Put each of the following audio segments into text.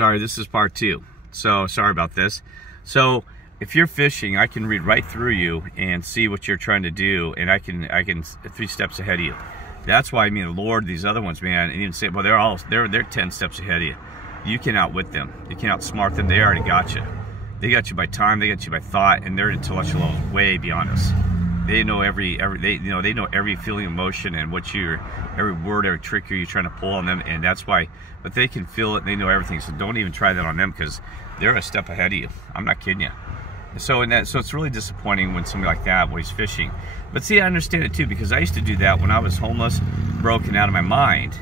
Sorry, this is part 2. So sorry about this. So if you're fishing, I can read right through you and see what you're trying to do, and I can 3 steps ahead of you. That's why, I mean, the Lord, these other ones, man, and even say, well, they're 10 steps ahead of you. You can outwit them. You can outsmart them. They already got you. They got you by time. They got you by thought, and their intellectual level is way beyond us. They know they know every feeling, emotion, and every word, every trick you're trying to pull on them, and that's why. But they can feel it. And they know everything. So don't even try that on them, because they're a step ahead of you. I'm not kidding you. So it's really disappointing when somebody like that, when he's fishing. But see, I understand it too, because I used to do that when I was homeless, broken out of my mind.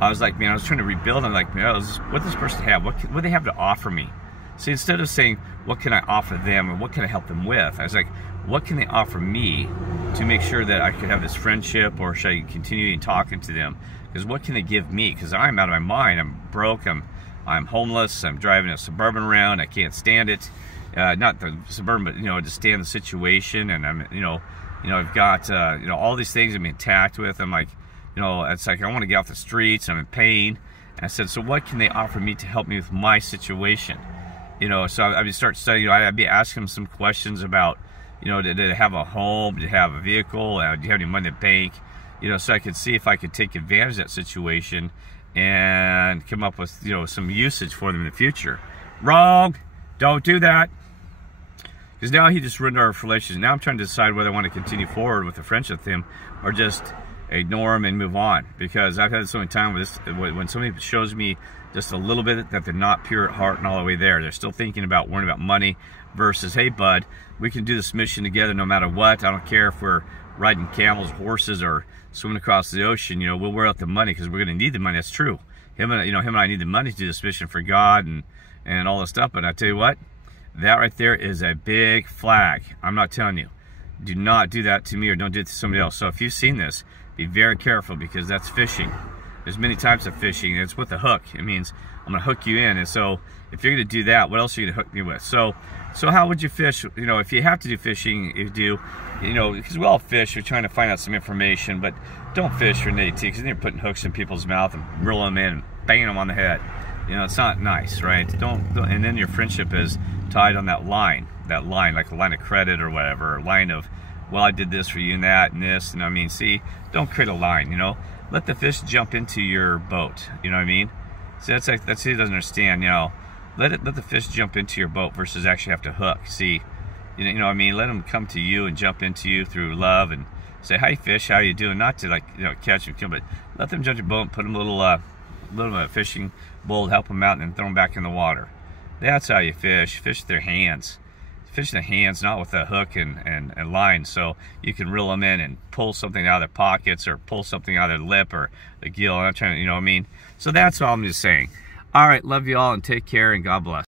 I was like, man, I was trying to rebuild. I'm like, man, what does this person have? What do they have to offer me? See, instead of saying, what can I offer them, and what can I help them with? I was like, what can they offer me to make sure that I could have this friendship, or should I continue talking to them? Because what can they give me? Because I'm out of my mind. I'm broke. I'm homeless. I'm driving a Suburban around. I can't stand it. Not the Suburban, but to stand the situation. And I'm, I've got all these things I'm intact with. I'm like, it's like I want to get off the streets. I'm in pain. And I said, so what can they offer me to help me with my situation? So I would start studying. I'd be asking them some questions about, did they have a home? Did they have a vehicle? Do you have any money in the bank? So I could see if I could take advantage of that situation and come up with, some usage for them in the future. Wrong. Don't do that. Because now he just ruined our relationship. Now I'm trying to decide whether I want to continue forward with the friendship with him or just ignore him and move on. Because I've had so many times when somebody shows me just a little bit that they're not pure at heart and all the way there. They're still thinking about worrying about money versus, hey, bud, we can do this mission together no matter what. I don't care if we're riding camels, horses, or swimming across the ocean. We'll wear out the money because we're going to need the money. That's true. Him and I need the money to do this mission for God and all this stuff. But I tell you what, that right there is a big flag. I'm not telling you. Do not do that to me, or don't do it to somebody else. So if you've seen this, be very careful, because that's fishing. There's many types of fishing. It's with a hook. It means I'm going to hook you in. And so if you're going to do that, what else are you going to hook me with? So how would you fish? If you have to do fishing, because we all fish, we're trying to find out some information, but don't fish for nitty, because then you're putting hooks in people's mouth and reeling them in and banging them on the head. It's not nice, right? Don't, and then your friendship is tied on that line, like a line of credit or whatever, a line of, well, I did this for you and that and this, and I mean, see, don't create a line, let the fish jump into your boat, you know what I mean? See, that's he doesn't understand, let the fish jump into your boat versus actually have to hook. See, what I mean? Let them come to you and jump into you through love and say, hi fish, how you doing? Not to catch and kill, but let them jump your boat and put them a little fishing bowl to help them out, and then throw them back in the water. That's how you fish. Fish with their hands. Fish with the hands, not with a hook and line. So you can reel them in and pull something out of their pockets, or pull something out of their lip or the gill. I'm trying to, what I mean? So that's all I'm just saying. All right, love you all, and take care, and God bless.